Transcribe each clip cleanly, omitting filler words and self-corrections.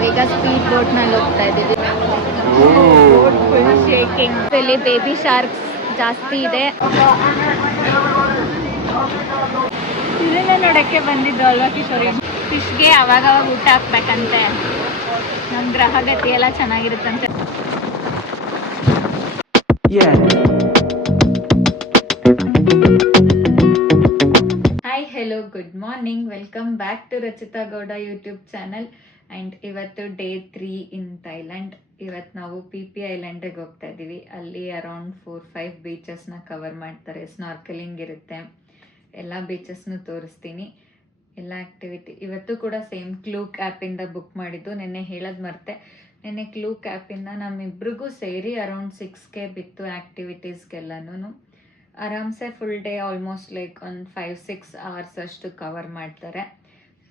ನಾವೀಗ speed boat ನಲ್ಲಿ ಹೋಗ್ತಾ ಇದ್ದೀವಿ. Full shaking. ಇಲ್ಲಿ ಬೇಬಿ ಶಾರ್ಕ್ಸ್ ಜಾಸ್ತಿ ಇದೆ. ಇದನ್ನ ನೋಡಕ್ಕೆ ಬಂದಿದ್ದು ಅಲ್ವಾ ಕಿಶೋರಿ? ಫಿಶ್ಗೆ ಅವಾಗ ಊಟ ಹಾಕ್ಬೇಕಂತೆ. ನಮ್ಮ ಗ್ರಹಗತಿ ಎಲ್ಲ ಚೆನ್ನಾಗಿರುತ್ತಂತೆ. Hi, hello, good morning. Welcome back to Rachita Gowda YouTube channel. And ಇವತ್ತು ಡೇ 3 ಇನ್ ಥೈಲ್ಯಾಂಡ್. ಇವತ್ತು ನಾವು PP ಐಲ್ಯಾಂಡಿಗೆ ಹೋಗ್ತಾ ಇದ್ದೀವಿ. ಅಲ್ಲಿ ಅರೌಂಡ್ 4-5 ಬೀಚಸ್ನ ಕವರ್ ಮಾಡ್ತಾರೆ. ಸ್ನಾರ್ಕಲಿಂಗ್ ಇರುತ್ತೆ. ಎಲ್ಲ ಬೀಚಸ್ನು ತೋರಿಸ್ತೀನಿ. ಎಲ್ಲ ಆ್ಯಕ್ಟಿವಿಟಿ ಇವತ್ತು ಕೂಡ ಸೇಮ್ ಕ್ಲೂಕ್ ಆ್ಯಪಿಂದ ಬುಕ್ ಮಾಡಿದ್ದು. ನೆನ್ನೆ ಹೇಳೋದು ಮರ್ತೆ. ನೆನ್ನೆ ಕ್ಲೂಕ್ ಆ್ಯಪಿಂದ ನಮ್ಮಿಬ್ರಿಗೂ ಸೇರಿ ಅರೌಂಡ್ 6K ಬಿತ್ತು ಆ್ಯಕ್ಟಿವಿಟೀಸ್ಗೆಲ್ಲನೂ. ಆರಾಮ್ಸೆ ಫುಲ್ ಡೇ ಆಲ್ಮೋಸ್ಟ್ ಲೈಕ್ ಒಂದು 5-6 ಅವರ್ಸ್ ಅಷ್ಟು ಕವರ್ ಮಾಡ್ತಾರೆ.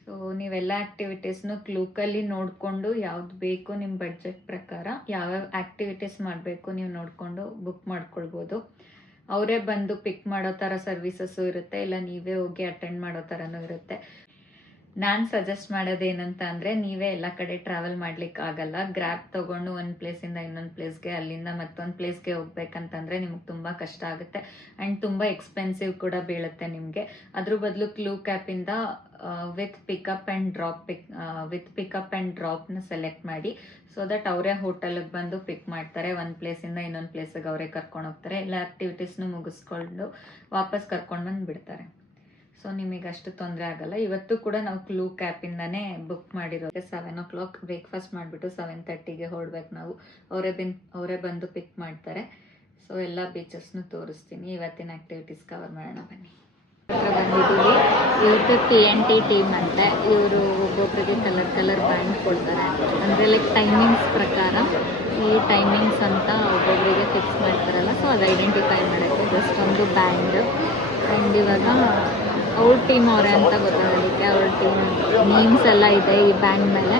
ಸೊ ನೀವೆಲ್ಲ ಆ್ಯಕ್ಟಿವಿಟೀಸ್ನು ಕ್ಲೂಕಲ್ಲಿ ನೋಡಿಕೊಂಡು ಯಾವ್ದು ಬೇಕು ನಿಮ್ಮ ಬಡ್ಜೆಟ್ ಪ್ರಕಾರ ಯಾವ್ಯಾವ ಆ್ಯಕ್ಟಿವಿಟೀಸ್ ಮಾಡಬೇಕು ನೀವು ನೋಡಿಕೊಂಡು ಬುಕ್ ಮಾಡ್ಕೊಳ್ಬೋದು. ಅವರೇ ಬಂದು ಪಿಕ್ ಮಾಡೋ ಥರ ಸರ್ವಿಸಸ್ಸು ಇರುತ್ತೆ, ಇಲ್ಲ ನೀವೇ ಹೋಗಿ ಅಟೆಂಡ್ ಮಾಡೋ ಥರನೂ ಇರುತ್ತೆ. ನಾನು ಸಜೆಸ್ಟ್ ಮಾಡೋದೇನಂತ ಅಂದರೆ, ನೀವೇ ಎಲ್ಲ ಕಡೆ ಟ್ರಾವೆಲ್ ಮಾಡ್ಲಿಕ್ಕೆ ಆಗಲ್ಲ. ಗ್ರ್ಯಾಬ್ ತೊಗೊಂಡು ಒಂದು ಪ್ಲೇಸಿಂದ ಇನ್ನೊಂದು ಪ್ಲೇಸ್ಗೆ, ಅಲ್ಲಿಂದ ಮತ್ತೊಂದು ಪ್ಲೇಸ್ಗೆ ಹೋಗ್ಬೇಕಂತಂದರೆ ನಿಮ್ಗೆ ತುಂಬ ಕಷ್ಟ ಆಗುತ್ತೆ. ಆ್ಯಂಡ್ ತುಂಬ ಎಕ್ಸ್ಪೆನ್ಸಿವ್ ಕೂಡ ಬೀಳುತ್ತೆ ನಿಮಗೆ. ಅದ್ರ ಬದಲು ಕ್ಲೂಕ್ ಆ್ಯಪಿಂದ ವಿತ್ ಪಿಕಪ್ ಆ್ಯಂಡ್ ಡ್ರಾಪ್ನ ಸೆಲೆಕ್ಟ್ ಮಾಡಿ. ಸೊ ದಟ್ ಅವರೇ ಹೋಟೆಲಿಗೆ ಬಂದು ಪಿಕ್ ಮಾಡ್ತಾರೆ. ಒಂದು ಪ್ಲೇಸಿಂದ ಇನ್ನೊಂದು ಪ್ಲೇಸಿಗೆ ಅವರೇ ಕರ್ಕೊಂಡು ಹೋಗ್ತಾರೆ. ಎಲ್ಲ ಆ್ಯಕ್ಟಿವಿಟೀಸ್ನು ಮುಗಿಸ್ಕೊಂಡು ವಾಪಸ್ ಕರ್ಕೊಂಡು ಬಂದು ಬಿಡ್ತಾರೆ. ಸೊ ನಿಮಗೆ ಅಷ್ಟು ತೊಂದರೆ ಆಗಲ್ಲ. ಇವತ್ತು ಕೂಡ ನಾವು ಕ್ಲೂಕ್ ಆ್ಯಪಿಂದನೇ ಬುಕ್ ಮಾಡಿರೋದು. 7 o'clock ಬ್ರೇಕ್ಫಾಸ್ಟ್ ಮಾಡಿಬಿಟ್ಟು 7:30ಗೆ ಹೊರಡ್ಬೇಕು ನಾವು. ಅವರೇ ಬಂದು ಪಿಕ್ ಮಾಡ್ತಾರೆ. ಸೊ ಎಲ್ಲ ಬೀಚಸ್ನು ತೋರಿಸ್ತೀನಿ. ಇವತ್ತಿನ ಆ್ಯಕ್ಟಿವಿಟೀಸ್ ಕವರ್ ಮಾಡೋಣ ಬನ್ನಿ. ಬಂದಿದ್ದೀವಿ. ಇವತ್ತು TNT ಟೀಮ್ ಅಂತೆ. ಇವರು ಒಬ್ಬೊಬ್ಬರಿಗೆ ಕಲರ್ ಬ್ಯಾಂಡ್ ಕೊಡ್ತಾರೆ. ಅಂದರೆ ಲೈಕ್ ಟೈಮಿಂಗ್ಸ್ ಪ್ರಕಾರ ಈ ಟೈಮಿಂಗ್ಸ್ ಅಂತ ಒಬ್ಬೊಬ್ಬರಿಗೆ ಫಿಕ್ಸ್ ಮಾಡ್ತಾರಲ್ಲ. ಸೊ ಅದು ಐಡೆಂಟಿಫೈ ಮಾಡೋಕ್ಕೆ ಜಸ್ಟ್ ಒಂದು ಬ್ಯಾಂಡ್. ಆ್ಯಂಡ್ ಇವಾಗ ಅವ್ರ ಟೀಮ್ ಅವರೇ ಅಂತ ಗೊತ್ತಾಗೋದಕ್ಕೆ ಅವ್ರ ಟೀಮ್ ನೇಮ್ಸ್ ಎಲ್ಲ ಇದೆ ಈ ಬ್ಯಾಂಡ್ ಮೇಲೆ.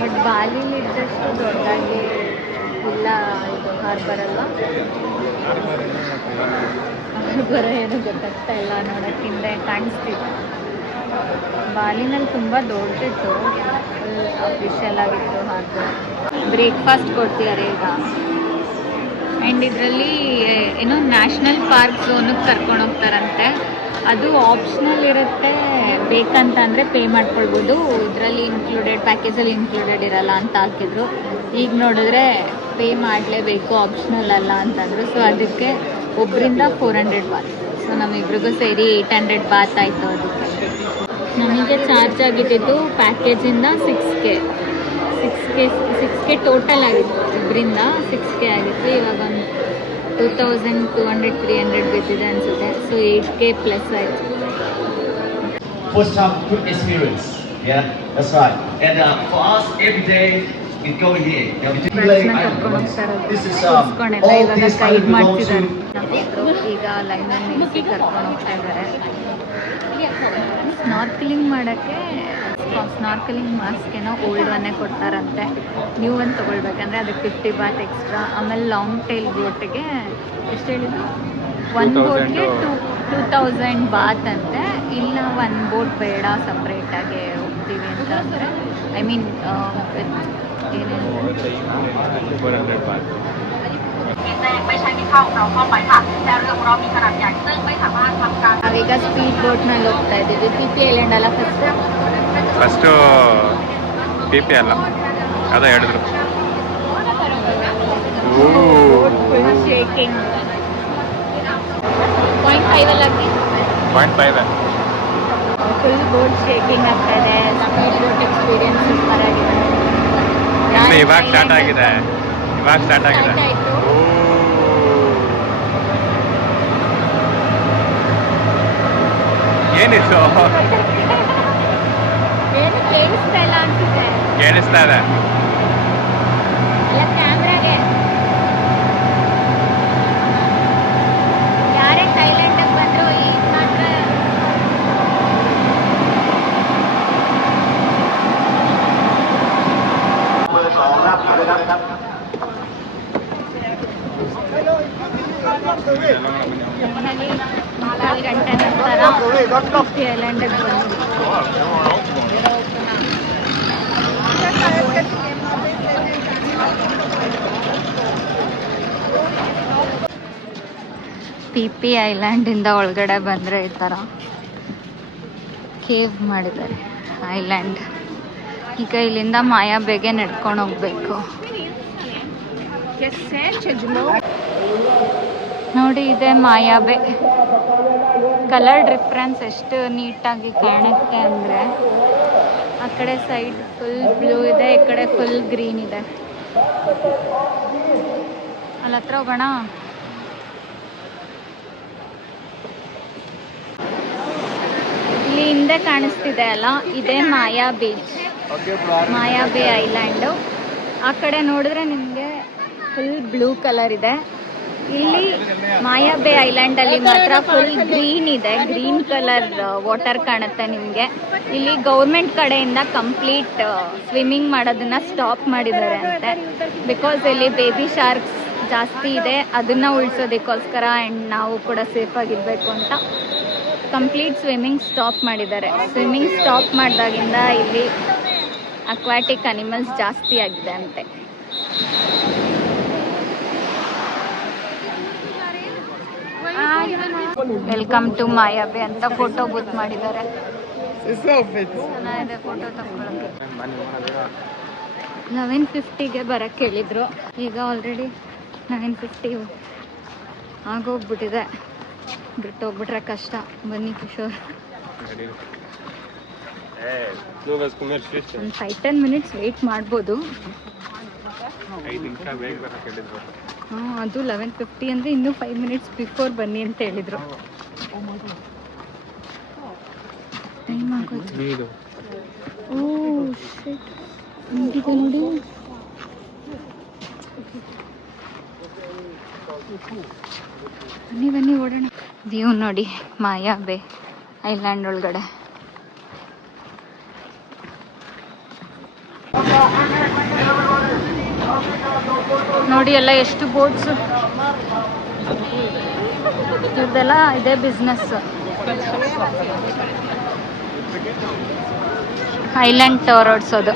ಬಟ್ ಬಾಲಿಲಿ ಇದ್ದಷ್ಟು ದೊಡ್ಡದಾಗಿ ಇಲ್ಲ ಇದು ಹಾರ್ಬರ್ ಅಲ್ವಾ? ಹಾರ್ಬರ್ ಏನು ಗೊತ್ತಾಗ್ತಾ ಇಲ್ಲ ನೋಡೋಕ್ಕಿಂತ ಕಾಣಿಸ್ತಿದೆ. ಬಾಲಿನಲ್ಲಿ ತುಂಬ ದೊಡ್ಡದಿತ್ತು, ಫುಲ್ ಅಫಿಷಿಯಲ್ ಆಗಿತ್ತು ಹಾರ್ಬರ್. ಬ್ರೇಕ್ಫಾಸ್ಟ್ ಕೊಡ್ತಿದ್ದಾರೆ ಈಗ. ಆ್ಯಂಡ್ ಇದರಲ್ಲಿ ಏನೋ ನ್ಯಾಷನಲ್ ಪಾರ್ಕ್ ಝೋನಿಗೆ ಕರ್ಕೊಂಡು ಹೋಗ್ತಾರಂತೆ. ಅದು ಆಪ್ಷನಲ್ ಇರುತ್ತೆ, ಬೇಕಂತ ಅಂದರೆ ಪೇ ಮಾಡ್ಕೊಳ್ಬೋದು. ಇದರಲ್ಲಿ ಪ್ಯಾಕೇಜಲ್ಲಿ ಇನ್ಕ್ಲೂಡೆಡ್ ಇರಲ್ಲ ಅಂತ ಹಾಕಿದ್ರು. ಈಗ ನೋಡಿದ್ರೆ ಪೇ ಮಾಡಲೇಬೇಕು, ಆಪ್ಷನಲ್ ಅಲ್ಲ ಅಂತಂದರು. ಸೊ ಅದಕ್ಕೆ ಒಬ್ಬರಿಂದ 400 ಬಾತ್. ಸೊ ನಮ್ಮಿಬ್ರಿಗೂ ಸೇರಿ 800 ಬಾತ್ ಆಯಿತು. ಅದಕ್ಕೆ ನಮಗೆ ಚಾರ್ಜ್ ಆಗಿದ್ದು ಪ್ಯಾಕೇಜಿಂದ 6K ಟೋಟಲ್ ಆಗಿತ್ತು. ಇಬ್ಬರಿಂದ 6K ಆಗಿತ್ತು. ಇವಾಗ ಒಂದು 2200-300 ಬಿದ್ದಿದೆ ಅನಿಸುತ್ತೆ. ಸೊ 8K ಪ್ಲಸ್ ಆಯಿತು. First time good experience. Yeah, that's right. And for us every day is going here. Yeah, we just play. This is all this time belongs to. ಈಗ ಲೈನಲ್ಲಿ ನಿಲ್ಲಿಸಿ ಕರ್ಕೊಂಡು ಹೋಗ್ತಾ ಇದ್ದಾರೆ. ಸ್ನಾರ್ಕಲಿಂಗ್ ಮಾಡೋಕ್ಕೆ ಸ್ನಾರ್ಕಲಿಂಗ್ ಮಾಸ್ಕೇನೋ ಓಲ್ಡ್ ಒನ್ನೇ ಕೊಡ್ತಾರಂತೆ. ನ್ಯೂ ಒನ್ ತೊಗೊಳ್ಬೇಕಂದ್ರೆ ಅದಕ್ಕೆ 50 ಬಾತ್ ಎಕ್ಸ್ಟ್ರಾ. ಆಮೇಲೆ ಲಾಂಗ್ ಟೈಲ್ ಬೋಟ್ಗೆ ಎಷ್ಟು ಹೇಳಿದ್ರು? ಒಂದು ಬೋಟ್ಗೆ 2000 ಬಾತ್ ಅಂತೆ. ಇಲ್ಲ ಒಂದು ಬೋಟ್ ಬೇಡ, ಸಪ್ರೇಟಾಗಿ ಹೋಗ್ತೀವಿ ಅಂತ ಅಂದರೆ ಐ ಮೀನ್ ಏನೇನು ನಾವೀಗ ಸ್ಪೀಡ್ ಬೋಟ್ನಲ್ಲಿ ಹೋಗ್ತಾ ಇದ್ದೀವಿ. PP ಐಲ್ಯಾಂಡ್ ಅಲ್ಲ ಫಸ್ಟು PP ಅಲ್ಲ, ಅದೇ ಹೇಳಿದ್ರು. Full shaking. 0.5 ಅಲ್ಲ, 0.5 ಫುಲ್ ಬೋಟ್ ಶೇಕಿಂಗ್ ಆಗ್ತಾ ಇದೆ. ಸ್ಪೀಡ್ ಬೋಟ್ ಎಕ್ಸ್ಪೀರಿಯನ್ಸ್ ಸೂಪರ್ ಆಗಿದೆ. ಇವಾಗ ಸ್ಟಾರ್ಟ್ ಆಗಿದೆ. ಏನಿತ್ತು? ಏನು ಕೇಳಿಸ್ತಾ ಇಲ್ಲ ಅನ್ಸುತ್ತೆ. ಕೇಳಿಸ್ತಾ ಇದೆ. ಅಲ್ಲ, ಕ್ಯಾಮ್ರಾಗೆ ಯಾರೇ ಥೈಲ್ಯಾಂಡಿಗೆ ಬಂದ್ರು ಈಗ ಮಾತ್ರ ಫೈನಲಿ 4 ಗಂಟೆ ನಂತರ PP ಐಲ್ಯಾಂಡಿಗೆ ಬಂದ್ವಿ. PP ಐಲ್ಯಾಂಡಿಂದ ಒಳಗಡೆ ಬಂದರೆ ಈ ಥರ ಕೇವ್ ಮಾಡಿದ್ದಾರೆ ಐಲ್ಯಾಂಡ್. ಈಗ ಇಲ್ಲಿಂದ ಮಾಯಾಬೇಗೆ ನಡ್ಕೊಂಡು ಹೋಗ್ಬೇಕು. ನೋಡಿ ಇದೆ ಮಾಯಾಬೆ. ಕಲರ್ ಡಿಫ್ರೆನ್ಸ್ ಎಷ್ಟು ನೀಟಾಗಿ ಕಾಣುತ್ತೆ ಅಂದರೆ, ಆ ಕಡೆ ಸೈಡ್ ಫುಲ್ ಬ್ಲೂ ಇದೆ, ಈ ಕಡೆ ಫುಲ್ ಗ್ರೀನ್ ಇದೆ. ಅಲ್ಲಿ ಹತ್ರ ಹೋಗೋಣ. ಇಲ್ಲಿ ಹಿಂದೆ ಕಾಣಿಸ್ತಿದೆ ಅಲ್ಲ, ಇದೇ ಮಾಯಾ ಬೀಚ್, ಮಾಯಾಬೇ ಐಲ್ಯಾಂಡು. ಆ ಕಡೆ ನೋಡಿದ್ರೆ ನಿಮಗೆ ಫುಲ್ ಬ್ಲೂ ಕಲರ್ ಇದೆ. ಇಲ್ಲಿ ಮಾಯಾಬೇ ಐಲ್ಯಾಂಡಲ್ಲಿ ಮಾತ್ರ ಫುಲ್ ಗ್ರೀನ್ ಇದೆ, ಗ್ರೀನ್ ಕಲರ್ ವಾಟರ್ ಕಾಣುತ್ತೆ ನಿಮಗೆ. ಇಲ್ಲಿ ಗೌರ್ಮೆಂಟ್ ಕಡೆಯಿಂದ ಕಂಪ್ಲೀಟ್ ಸ್ವಿಮ್ಮಿಂಗ್ ಮಾಡೋದನ್ನ ಸ್ಟಾಪ್ ಮಾಡಿದ್ದಾರೆ ಅಂತೆ. ಬಿಕಾಸ್ ಇಲ್ಲಿ ಬೇಬಿ ಶಾರ್ಕ್ಸ್ ಜಾಸ್ತಿ ಇದೆ, ಅದನ್ನು ಉಳಿಸೋದಕ್ಕೋಸ್ಕರ ಆ್ಯಂಡ್ ನಾವು ಕೂಡ ಸೇಫಾಗಿರಬೇಕು ಅಂತ ಕಂಪ್ಲೀಟ್ ಸ್ವಿಮ್ಮಿಂಗ್ ಸ್ಟಾಪ್ ಮಾಡಿದ್ದಾರೆ. ಸ್ವಿಮ್ಮಿಂಗ್ ಸ್ಟಾಪ್ ಮಾಡಿದಾಗಿಂದ ಇಲ್ಲಿ ಅಕ್ವಾಟಿಕ್ ಅನಿಮಲ್ಸ್ ಜಾಸ್ತಿ ಆಗಿದೆ ಅಂತೆ. ವೆಲ್ಕಮ್ ಟು ಮಾಯಾಬೇ ಅಂತ ಫೋಟೋ ಬೂತ್ ಮಾಡಿದ್ದಾರೆ. ಚೆನ್ನಾಗಿದೆ ಫೋಟೋ ತಗೊಳ್ಳೋಕ್ಕೆ. 11:50ಗೆ ಬರಕ್ಕೆ ಹೇಳಿದ್ರು, ಈಗ ಆಲ್ರೆಡಿ 9:50 ಆಗೋಗ್ಬಿಟ್ಟಿದೆ. ಬಿಟ್ಟು ಹೋಗ್ಬಿಟ್ರೆ ಕಷ್ಟ. ಬನ್ನಿ ಕಿಶೋರ್, ಒಂದು 5-10 ಮಿನಿಟ್ಸ್ ವೆಯ್ಟ್ ಮಾಡ್ಬೋದು. ಹಾಂ, ಅದು 11:50 ಅಂದರೆ ಇನ್ನೂ 5 ಮಿನಿಟ್ಸ್ ಬಿಫೋರ್ ಬನ್ನಿ ಅಂತ ಹೇಳಿದರು. ಟೈಮ್ ಆಗೋದು. ಓ ಶಿಟ್, ಹಿಂಗಿದೆ ನೋಡಿ. ಬನ್ನಿ ಬನ್ನಿ ಓಡೋಣ. ವ್ಯೂ ನೋಡಿ ಮಾಯಾಬೇ ಐಲ್ಯಾಂಡ್ ಒಳಗಡೆ. ನೋಡಿ ಎಲ್ಲ ಎಷ್ಟು ಬೋಟ್ಸ್. ಇವ್ರದೆಲ್ಲ ಇದೇ ಬಿಸ್ನೆಸ್, ಐಲ್ಯಾಂಡ್ ಟವರ್ ಓಡಿಸೋದು.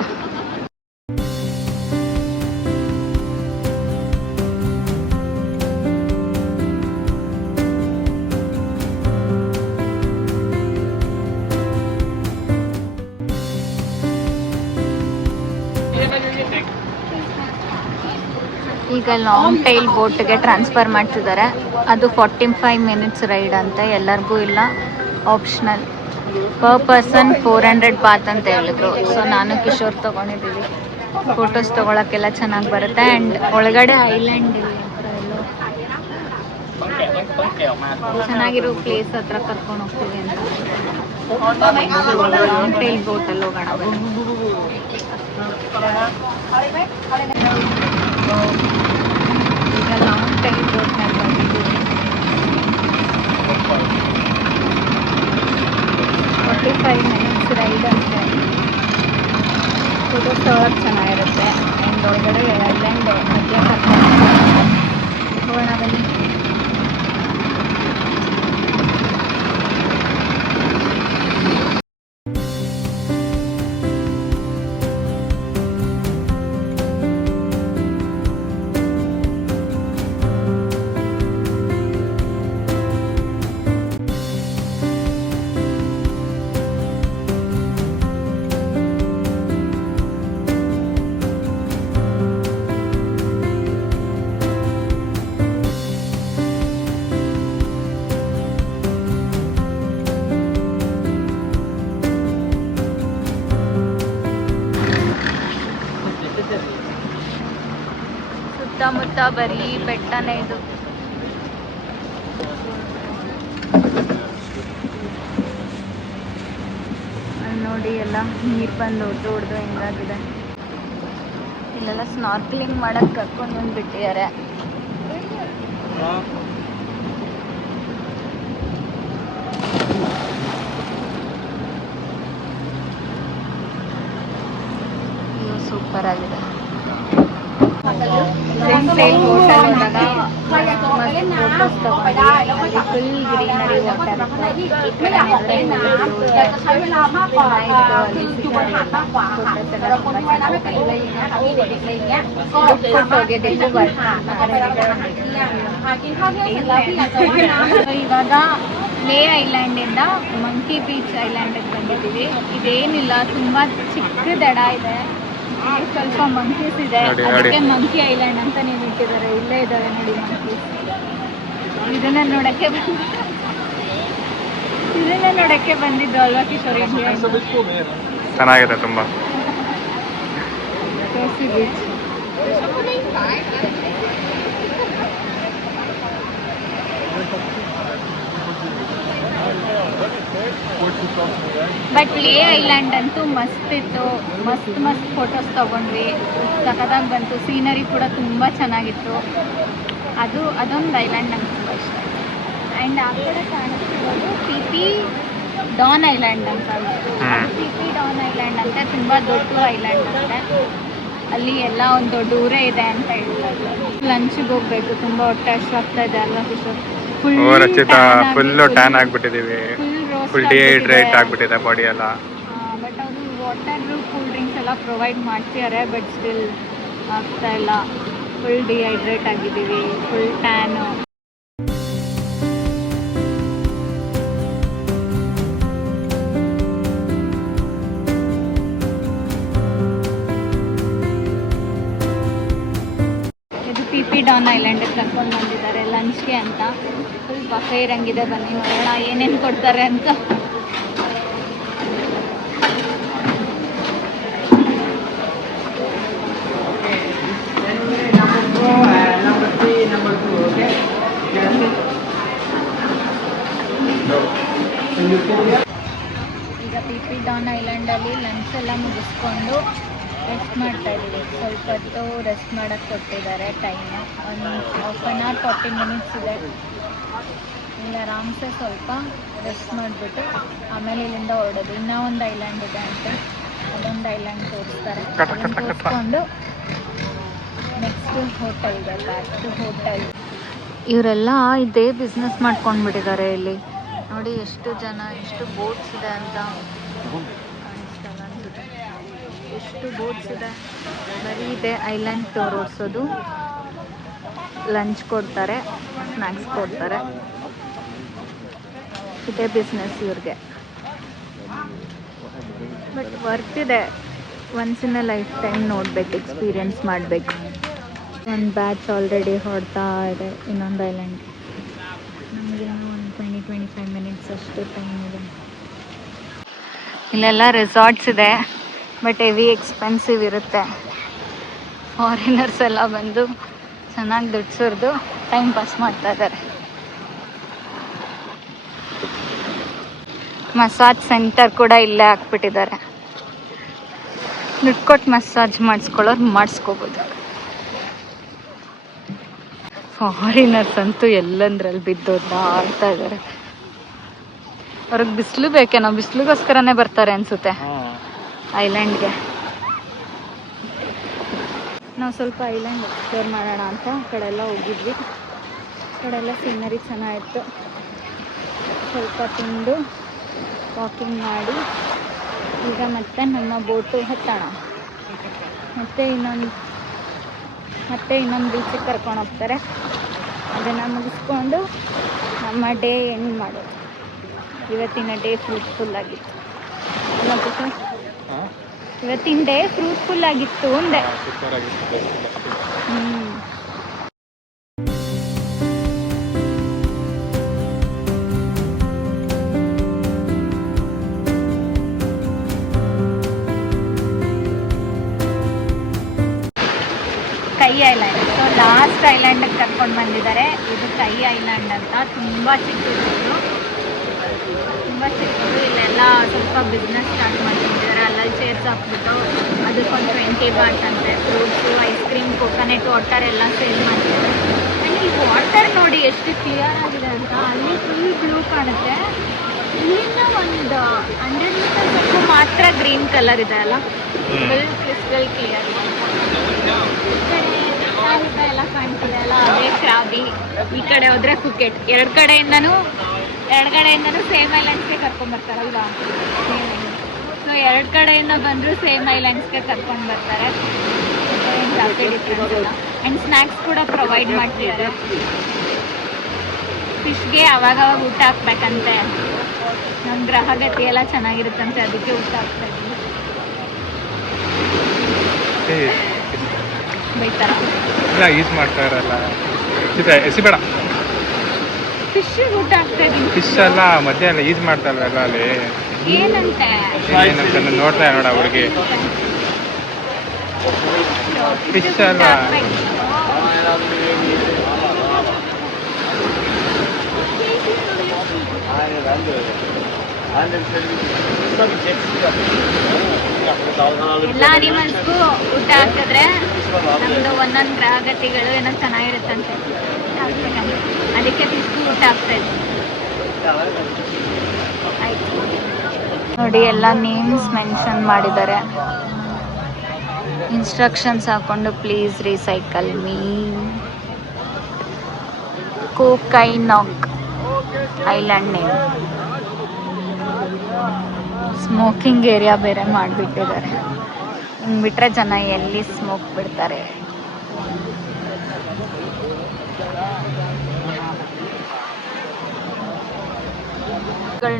ಈಗ ಲಾಂಗ್ ಟೈಲ್ ಬೋಟ್ಗೆ ಟ್ರಾನ್ಸ್ಫರ್ ಮಾಡ್ತಿದ್ದಾರೆ. ಅದು 45 ಮಿನಿಟ್ಸ್ ರೈಡ್ ಅಂತೆ, ಎಲ್ಲರಿಗೂ ಇಲ್ಲ, ಆಪ್ಷನಲ್. ಪರ್ ಪರ್ಸನ್ 400 ಬಾತ್ ಅಂತ ಹೇಳಿದ್ರು. ಸೊ ನಾನು ಕಿಶೋರ್ ತೊಗೊಂಡಿದ್ದೀವಿ. ಫೋಟೋಸ್ ತೊಗೊಳಕ್ಕೆಲ್ಲ ಚೆನ್ನಾಗಿ ಬರುತ್ತೆ. ಆ್ಯಂಡ್ ಒಳಗಡೆ ಐಲ್ಯಾಂಡ್ ಇದೆ, ಚೆನ್ನಾಗಿರೋ ಪ್ಲೇಸ್ ಹತ್ರ ಕರ್ಕೊಂಡು ಹೋಗ್ತೀವಿ ಅಂತ. ಲಾಂಗ್ ಟೈಲ್ ಬೋಟಲ್ಲಿ ಹೋಗೋಣ. ಈಗ ಲಾಂಗ್ ಟೈಲ್ ಬೋಟ್ನಲ್ಲಿ ಬಂದಿದ್ದೀವಿ. 45 ಮಿನಿಟ್ಸ್ ರೈಡ್ ಅಂತೆ. ಫೋಟೋಸ್ ತೊಗೊಳಕ್ಕೆ ಚೆನ್ನಾಗಿರುತ್ತೆ. ಆ್ಯಂಡ್ ಒಳಗಡೆ ಐಲ್ಯಾಂಡ್ ಮಧ್ಯ ಹೋಗೋಣ ಬನ್ನಿ. ಸುತ್ತಮುತ್ತ ಬರೀ ಬೆಟ್ಟನೇ ಇದು. ಅಲ್ಲಿ ನೋಡಿ ಎಲ್ಲ ನೀರು ಬಂದು ಹೊಡೆದು ಹೆಂಗಾಗಿದೆ. ಇಲ್ಲೆಲ್ಲ ಸ್ನಾರ್ಕ್ಲಿಂಗ್ ಮಾಡಕ್ಕೆ ಕರ್ಕೊಂಡು ಬಂದುಬಿಟ್ಟಿದ್ದಾರೆ. ಇದು ಸೂಪರ್ ಆಗಿದೆ. ಬೋಟಲ್ಲಿ ಹೋದಾಗ ಫೋಟೋಸ್ ತಗೊಂಡ್ವಿ. ಫುಲ್ ಗ್ರೀನರಿ ವಾಟರ್ ಈ ಕಡೆ ಇವಾಗ ಲೇ ಐಲ್ಯಾಂಡ್ ಇಂದ ಮಂಕಿ ಬೀಚ್ ಐಲ್ಯಾಂಡ್ ಬಂದಿದ್ದೀವಿ. ಇದೇನಿಲ್ಲ, ತುಂಬಾ ಚಿಕ್ಕ ದಡ ಇದೆ, ಸ್ವಲ್ಪ ಮಂಕೀಸ್ ಇದೆ, ಅದಕ್ಕೆ ಮಂಕಿ ಐಲ್ಯಾಂಡ್ ಅಂತ ನೀವು ಇಟ್ಟಿದ್ದಾರೆ. ಇಲ್ಲೇ ಇದ್ದಾವೆ ನೋಡಿ ಮಂಕೀಸ್. ಇದನ್ನ ನೋಡಕ್ಕೆ ಬಂದಿದ್ದು ಅಲ್ವಾ ಕಿಶೋರ್? ಚೆನ್ನಾಗಿದೆ ತುಂಬಾ. ಕೋಸಿ ಬೀಚ್ ಬಟ್ ಲೇ ಐಲ್ಯಾಂಡ್ ಅಂತೂ ಮಸ್ತ್ ಇತ್ತು. ಮಸ್ತ್ ಫೋಟೋಸ್ ತಗೊಂಡ್ವಿ, ಸಖತ್ತಾಗಿ ಬಂತು. ಸೀನರಿ ಕೂಡ ತುಂಬ ಚೆನ್ನಾಗಿತ್ತು. ಅದೊಂದು ಐಲ್ಯಾಂಡ್ ನಂಗೆ ತುಂಬ ಇಷ್ಟ. ಆ್ಯಂಡ್ ಆ ಕಡೆ ಕಾಣಿಸ್ತಿರೋದು PP ಡಾನ್ ಐಲ್ಯಾಂಡ್ ಅಂತ. PP ಡಾನ್ ಐಲ್ಯಾಂಡ್ ಅಂತ ತುಂಬ ದೊಡ್ಡ ಐಲ್ಯಾಂಡ್ ಅಂತೆ. ಅಲ್ಲಿ ಎಲ್ಲ ಒಂದು ದೊಡ್ಡ ಊರೇ ಇದೆ ಅಂತ ಹೇಳ್ತಾರೆ. ಲಂಚ್ಗೆ ಹೋಗ್ಬೇಕು, ತುಂಬ ಹೊಟ್ಟೆ ಹಸಿವಾಗ್ತಾ ಇದೆ ಅಲ್ವಾ ಕಿಶೋರ್? ರಚಿತಾ ಫುಲ್ಲು ಟ್ಯಾನ್ ಆಗ್ಬಿಟ್ಟಿದೀವಿ, ಫುಲ್ ಡಿಹೈಡ್ರೇಟ್ ಆಗ್ಬಿಟ್ಟಿದೆ ಬಾಡಿ ಎಲ್ಲ. ಬಟ್ ಅವರು ವಾಟರ್ ಕೂಲ್ ಡ್ರಿಂಕ್ಸ್ ಎಲ್ಲ ಪ್ರೊವೈಡ್ ಮಾಡ್ತಿದ್ದಾರೆ, ಬಟ್ ಸ್ಟಿಲ್ ಆಗ್ತಾ ಇಲ್ಲ. ಫುಲ್ ಡಿಹೈಡ್ರೇಟ್ ಆಗಿದ್ದೀವಿ, ಫುಲ್ ಟ್ಯಾನು. ಇದು PP ಡಾನ್ ಐಲ್ಯಾಂಡ್ ಕರ್ಕೊಂಡು ಬಂದಿದ್ದಾರೆ ಲಂಚ್ಗೆ ಅಂತ. ಫುಲ್ ಬಫೆ ಇರಂಗಿದೆ, ಬನ್ನಿ ನೋಡೋಣ ಏನೇನು ಕೊಡ್ತಾರೆ ಅಂತ. ಈಗ PP ಡಾನ್ ಐಲ್ಯಾಂಡಲ್ಲಿ ಲಂಚ್ ಎಲ್ಲ ಮುಗಿಸ್ಕೊಂಡು ರೆಸ್ಟ್ ಮಾಡ್ತಾ ಇದ್ದೀವಿ. ಸ್ವಲ್ಪ ಹೊತ್ತು ರೆಸ್ಟ್ ಮಾಡೋಕ್ಕೆ ಕೊಟ್ಟಿದ್ದಾರೆ ಟೈಮು. ಒಂದು ಹಾಫ್ ಆನ್ ಅವರ್ 40 ಮಿನಿಟ್ಸ್ ಇದೆ. ಇಲ್ಲಿ ಆರಾಮ್ಸೆ ಸ್ವಲ್ಪ ರೆಸ್ಟ್ ಮಾಡಿಬಿಟ್ಟು ಆಮೇಲೆ ಇಲ್ಲಿಂದ ಹೊರಡೋದು. ಇನ್ನೂ ಒಂದು ಐಲ್ಯಾಂಡ್ ಇದೆ ಅಂತೆ, ಅದೊಂದು ಐಲ್ಯಾಂಡ್ ತೋರಿಸ್ತಾರೆ. ಅದನ್ನು ತೋರಿಸ್ಕೊಂಡು ನೆಕ್ಸ್ಟು ಹೋಟೆಲ್ಗೆ, ಬ್ಯಾಕ್ ಟು ಹೋಟೆಲ್. ಇವರೆಲ್ಲ ಇದೇ ಬಿಸ್ನೆಸ್ ಮಾಡ್ಕೊಂಡ್ಬಿಟ್ಟಿದ್ದಾರೆ. ಇಲ್ಲಿ ನೋಡಿ ಎಷ್ಟು ಜನ, ಎಷ್ಟು ಬೋಟ್ಸ್ ಇದೆ ಅಂತ ಕಾಣಿಸ್ತಲ್ಲ ಅನ್ಸುತ್ತೆ. ಎಷ್ಟು ಬೋಟ್ಸ್ ಇದೆ, ಬರೀ ಇದೆ ಐಲ್ಯಾಂಡ್ ಟೂರ್ ಓಡಿಸೋದು. ಲಂಚ್ ಕೊಡ್ತಾರೆ, ಸ್ನ್ಯಾಕ್ಸ್ ಕೊಡ್ತಾರೆ, ಇದೇ ಬಿಸ್ನೆಸ್ ಇವ್ರಿಗೆ. ಬಟ್ ವರ್ತ್ ಇದೆ, once in a life time ನೋಡ್ಬೇಕು, ಎಕ್ಸ್ಪೀರಿಯನ್ಸ್ ಮಾಡಬೇಕು. ಒಂದು ಬ್ಯಾಚ್ ಆಲ್ರೆಡಿ ಹೊಡ್ತಾ ಇದೆ ಇನ್ನೊಂದು ಐಲ್ಯಾಂಡ್. ನಮಗೇನು ಒಂದು 20-25 ಮಿನಿಟ್ಸ್ ಅಷ್ಟು ಟೈಮ್ ಇದೆ. ಇಲ್ಲೆಲ್ಲ ರೆಸಾರ್ಟ್ಸ್ ಇದೆ, ಬಟ್ ಹೆವಿ ಎಕ್ಸ್ಪೆನ್ಸಿವ್ ಇರುತ್ತೆ. ಫಾರಿನರ್ಸ್ ಎಲ್ಲ ಬಂದು ಚೆನ್ನಾಗಿ ದುಡ್ಡು ಸುರಿದು ಟೈಮ್ ಪಾಸ್ ಮಾಡ್ತಾ ಇದ್ದಾರೆ. ಮಸಾಜ್ ಸೆಂಟರ್ ಕೂಡ ಇಲ್ಲೇ ಹಾಕ್ಬಿಟ್ಟಿದ್ದಾರೆ. ದುಡ್ಡು ಕೊಟ್ಟು ಮಸಾಜ್ ಮಾಡಿಸ್ಕೊಳ್ಳೋರು ಮಾಡಿಸ್ಕೋಬೋದು. ಫಾರಿನರ್ಸ್ ಅಂತೂ ಎಲ್ಲಂದ್ರಲ್ಲಿ ಬಿದ್ದು ಆಡ್ತಾ ಇದ್ದಾರೆ. ಅವ್ರಿಗೆ ಬಿಸಿಲು ಬೇಕೇನೋ, ಬಿಸಿಲಿಗೋಸ್ಕರನೇ ಬರ್ತಾರೆ ಅನಿಸುತ್ತೆ ಐಲ್ಯಾಂಡ್ಗೆ. ನಾವು ಸ್ವಲ್ಪ ಐಲ್ಯಾಂಡ್ ಎಕ್ಸ್ಪ್ಲೋರ್ ಮಾಡೋಣ ಅಂತ ಆ ಕಡೆ ಎಲ್ಲ ಹೋಗಿದ್ವಿ. ಆ ಕಡೆ ಎಲ್ಲ ಸೀನರಿ ಚೆನ್ನಾಗಿತ್ತು. ಸ್ವಲ್ಪ ತಿಂದು ವಾಕಿಂಗ್ ಮಾಡಿ ಈಗ ಮತ್ತೆ ನಮ್ಮ ಬೋಟು ಹತ್ತೋಣ. ಮತ್ತೆ ಇನ್ನೊಂದು ಬೀಚಿಗೆ ಕರ್ಕೊಂಡು ಹೋಗ್ತಾರೆ. ಅದನ್ನು ಮುಗಿಸ್ಕೊಂಡು ನಮ್ಮ ಡೇ ಎಂಡ್ ಮಾಡೋದು. ಇವತ್ತಿನ ಡೇ ಫ್ರೂಟ್ಫುಲ್ ಆಗಿತ್ತು. ಇವತ್ತಿನ ಡೇ ಫ್ರೂಟ್ಫುಲ್ ಆಗಿತ್ತು ಅಂದೆ. ಕೈ ಐಲ್ಯಾಂಡ್, ಸೊ ಲಾಸ್ಟ್ ಐಲ್ಯಾಂಡಿಗೆ ಕರ್ಕೊಂಡು ಬಂದಿದ್ದಾರೆ. ಇದು ಕೈ ಐಲ್ಯಾಂಡ್ ಅಂತ, ತುಂಬ ಚಿಕ್ಕದು, ತುಂಬ ಚಿಕ್ಕದು. ಇಲ್ಲೆಲ್ಲ ಸ್ವಲ್ಪ ಬಿಸ್ನೆಸ್ ಸ್ಟಾರ್ಟ್ ಮಾಡ್ತಿದ್ದಾರೆ. ಅಲ್ಲಲ್ಲಿ ಚೇರ್ಸ್ ಹಾಕ್ಬಿಟ್ಟು ಅದಕ್ಕೊಂದು 20 ಬಾಟ್ ಅಂತೆ. Fruits, ice cream, coconut water ಎಲ್ಲ ಸೇಲ್ ಮಾಡ್ತಿದ್ದಾರೆ. ಆ್ಯಂಡ್ ಈ ವಾಟರ್ ನೋಡಿ ಎಷ್ಟು ಕ್ಲಿಯರ್ ಆಗಿದೆ ಅಂತ. ಅಲ್ಲಿ ಫುಲ್ ಬ್ಲೂ ಕಾಣುತ್ತೆ. ಇಲ್ಲಿಂದ ಒಂದು 100 ಮೀಟರ್ಸ್ ಮಾತ್ರ ಗ್ರೀನ್ ಕಲರ್ ಇದೆ ಅಲ್ಲ, ಫುಲ್ ಕ್ರಿಸ್ಟಲ್ ಕ್ಲಿಯರ್ ಇದೆ. ಈ ಕಡೆ ಎಲ್ಲ ಕಾಣ್ತಿದೆ ಅಲ್ಲ, ಅದೇ ಕ್ರಾಬ್ ಬಂದ್ವಿ. ಈ ಕಡೆ ಹೋದ್ರೆ ಫುಕೆಟ್. ಎರಡು ಕಡೆಯಿಂದನೂ ಸೇಮ್ ಐಲ್ಯಾಂಡ್ಸ್ಗೆ ಕರ್ಕೊಂಡ್ಬರ್ತಾರಲ್ವಾ. ಸೊ ಎರಡು ಕಡೆಯಿಂದ ಬಂದರೂ ಸೇಮ್ ಐಲ್ಯಾಂಡ್ಸ್ಗೆ ಕರ್ಕೊಂಡು ಬರ್ತಾರೆ. ಏನು ಜಾಸ್ತಿ ಡಿಫ್ರೆನ್ಸ್ ಇಲ್ಲ. ಆ್ಯಂಡ್ ಸ್ನ್ಯಾಕ್ಸ್ ಕೂಡ ಪ್ರೊವೈಡ್ ಮಾಡ್ತಿದ್ದಾರೆ. ಫಿಶ್ಗೆ ಅವಾಗ ಊಟ ಹಾಕ್ಬೇಕಂತೆ. ನಮ್ಮ ಗ್ರಹಗತಿ ಎಲ್ಲ ಚೆನ್ನಾಗಿರುತ್ತಂತೆ, ಅದಕ್ಕೆ ಊಟ ಹಾಕ್ತಾ ಇದ್ವಿ. ಬೈತಾರ ಇಲ್ಲ ಯೂಸ್ ಮಾಡ್ತಾ ಇರಲ್ಲ. ಎಸಿಬೇಡ. ಫಿಶ್ಗೆ ಊಟ ಹಾಕ್ತಾ ಇದೀನಿ. ಫಿಶ್ ಎಲ್ಲ ಮಧ್ಯ ಎಲ್ಲ ಯೂಸ್ ಮಾಡ್ತಾ ಇಲ್ವಲ್ಲ ಅಲ್ಲಿ. ಏನಂತೆ ಏನಂತ ನೋಡ್ತಾ ನೋಡ ಹುಡುಗಿ. ಫಿಶ್ ಅಲ್ಲ. ಎಲ್ಲ ಅನಿಮಲ್ಸ್ಗೂ ಊಟ ಹಾಕಿದ್ರೆ ನಮ್ದು ಒಂದೊಂದು ಗ್ರಹಗತಿಗಳು ಏನೋ ಚೆನ್ನಾಗಿರುತ್ತಂತೆ, ಅದಕ್ಕೆ ಫಿಶ್ಗೂ ಊಟ ಹಾಕ್ತಾ ಇದ್ವಿ. ಆಯ್ತು ನೋಡಿ, ಎಲ್ಲ ನೇಮ್ಸ್ ಮೆನ್ಷನ್ ಮಾಡಿದ್ದಾರೆ. ಇನ್ಸ್ಟ್ರಕ್ಷನ್ಸ್ ಹಾಕೊಂಡು ಪ್ಲೀಸ್ ರೀಸೈಕಲ್ ಮೀ. ಕೋಕೈನಾಕ್ ಐಲ್ಯಾಂಡ್ ನೇಮ್. ಸ್ಮೋಕಿಂಗ್ ಏರಿಯಾ ಬೇರೆ ಮಾಡಿಬಿಟ್ಟಿದ್ದಾರೆ. ಹಿಂಗೆ ಬಿಟ್ಟರೆ ಜನ ಎಲ್ಲಿ ಸ್ಮೋಕ್ ಬಿಡ್ತಾರೆ.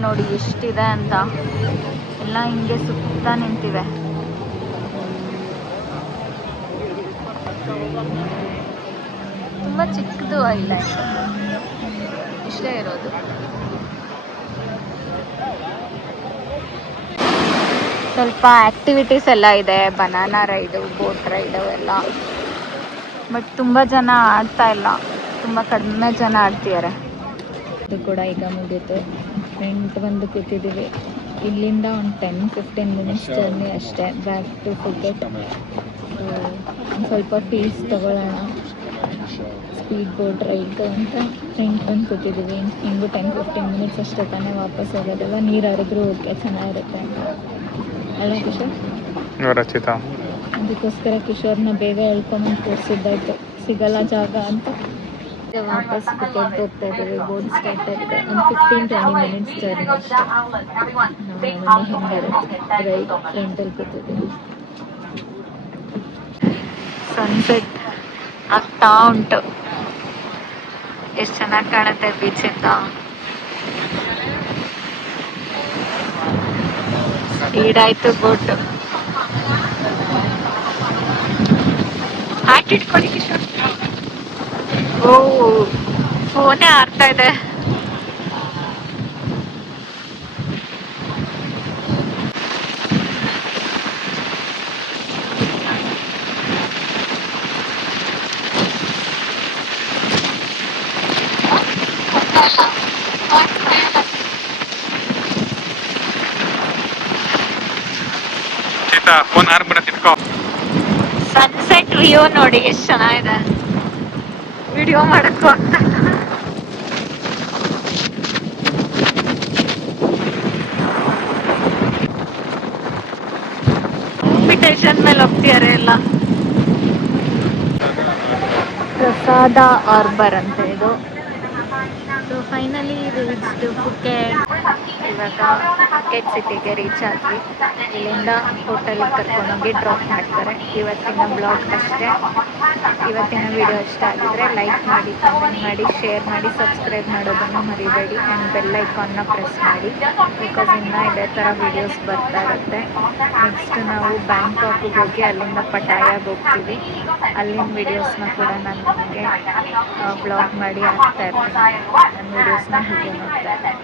ನೋಡಿ ಎಷ್ಟಿದೆ ಅಂತ. ಎಲ್ಲ ಹಿಂಗೆ ಸುತ್ತ ನಿಂತಿವೆ. ತುಂಬ ಚಿಕ್ಕದು ಐಲ್ಯಾಂಡ್, ಇಷ್ಟೇ ಇರೋದು. ಸ್ವಲ್ಪ ಆ್ಯಕ್ಟಿವಿಟೀಸ್ ಎಲ್ಲ ಇದೆ, ಬನಾನಾ ರೈಡು, ಬೋಟ್ ರೈಡು ಎಲ್ಲ. ಬಟ್ ತುಂಬ ಜನ ಆಡ್ತಾ ಇಲ್ಲ, ತುಂಬ ಕಡಿಮೆ ಜನ ಆಡ್ತಿದ್ದಾರೆ. ಇದು ಕೂಡ ಈಗ ಮುಗೀತು. ಫ್ರೆಂಡ್ ಬಂದು ಕೂತಿದ್ದೀವಿ. ಇಲ್ಲಿಂದ ಒಂದು 10-15 ಮಿನಿಟ್ಸ್ ಜರ್ನಿ ಅಷ್ಟೇ ಬ್ಯಾಕ್ ಟು ಫುಕೆಟ್. ಒಂದು ಸ್ವಲ್ಪ ಫೀಸ್ ತಗೊಳ್ಳೋಣ ಸ್ಪೀಡ್ ಬೋಟ್ ರೈಡ್ ಅಂತ ಫ್ರೆಂಡ್ ಬಂದು ಕೂತಿದ್ದೀವಿ. ಹಿಂಗೂ 10-15 ಮಿನಿಟ್ಸ್ ಅಷ್ಟೇ ತಾನೇ ವಾಪಸ್ ಹೋಗೋದಲ್ಲ. ನೀರು ಹರಿದ್ರೂ ಓಕೆ, ಚೆನ್ನಾಗಿರುತ್ತೆ ಅಂತ ಅಲ್ಲ ಕಿಶೋರ್? ರಚಿತಾ, ಅದಕ್ಕೋಸ್ಕರ ಕಿಶೋರ್ನ ಬೇಗ ಹೇಳ್ಕೊಂಬಂದು ತೋರಿಸಿದ್ದಾಯ್ತು, ಸಿಗಲ್ಲ ಜಾಗ ಅಂತ. ವಾಪಸ್ ಫುಕೆಟ್ ಹೋಗ್ತಾ ಇದ್ದೀವಿ. ಬೋಟ್ ಸ್ಟಾರ್ಟ್ ಆಗಿದೆ. ಒಂದು 15-20 ಮಿನಿಟ್ಸ್ ಜರ್ನಿ ಅಷ್ಟೇ. ಹಿಂಗಿರುತ್ತೆ ರೈಟ್ ಫ್ರಂಟಲ್ಲಿ ಕೂತಿದ್ದೀವಿ. ಸನ್ಸೆಟ್ ಆಗ್ತಾ ಉಂಟು. ಎಷ್ಟು ಚೆನ್ನಾಗಿ ಕಾಣುತ್ತೆ ಬೀಚಿಂದ. ಸ್ಪೀಡಾಯಿತು ಬೋಟು. ಆಟ ಇಟ್ಕೊಳ್ಳಿ ಕಿಶೋರ್. ಓ, ಫೋನೇ ಆಡ್ತಾ ಇದೆ. ಫೋನ್ ಆರ್ಬಿಡ ತಿಟ್ಕೋ. ಸನ್ಸೆಟ್ ವ್ಯೂ ನೋಡಿ ಎಷ್ಟು ಚೆನ್ನಾಗಿದೆ. ವಿಡಿಯೋ ಮಾಡಕ್ಕೂ ಆಗ್ತಾ ಇಲ್ಲ. ಇನ್ವಿಟೇಷನ್ ಮೇಲೆ ಹೋಗ್ತಿದ್ದಾರೆ ಎಲ್ಲ. ಪ್ರಸಾದ ಆರ್ಬರ್ ಅಂತ ಇದು. So finally reached Phuket. ಇವಾಗ ಫುಕೆಟ್ ಸಿಟಿಗೆ ರೀಚ್ ಆದ್ವಿ. ಇಲ್ಲಿಂದ ಹೋಟೆಲ್ಗೆ ಕರ್ಕೊಂಡೋಗಿ ಡ್ರಾಪ್ ಮಾಡ್ತಾರೆ. ಇವತ್ತಿನ ಬ್ಲಾಗ್ ಅಷ್ಟೇ. ಇವತ್ತಿನ ವಿಡಿಯೋ ಇಷ್ಟ ಆಗಿದ್ರೆ ಲೈಕ್ ಮಾಡಿ, ಕಮೆಂಟ್ ಮಾಡಿ, ಶೇರ್ ಮಾಡಿ, ಸಬ್ಸ್ಕ್ರೈಬ್ ಮಾಡೋದನ್ನು ಮರಿಬೇಡಿ. ಆ್ಯಂಡ್ ಬೆಲ್ ಐಕಾನ್ನ ಪ್ರೆಸ್ ಮಾಡಿ, ಬಿಕಾಸ್ ಇನ್ನೂ ಇದೇ ಥರ ವಿಡಿಯೋಸ್ ಬರ್ತಾ ಇರುತ್ತೆ. ನೆಕ್ಸ್ಟ್ ನಾವು ಬ್ಯಾಂಕಾಕಿಗೆ ಹೋಗಿ ಅಲ್ಲಿಂದ ಪಟಾಯಾಗೆ ಹೋಗ್ತೀವಿ. ಅಲ್ಲಿನ ವಿಡಿಯೋಸ್ನ ಕೂಡ ನಾನು ನಿಮಗೆ ಬ್ಲಾಗ್ ಮಾಡಿ ಹಾಕ್ತಾ ಇರ್ತೀನಿ. ನನ್ನ ವಿಡಿಯೋಸ್ನ ಹೀಗೆ ನೋಡ್ತಾ ಇದ್ದೀನಿ.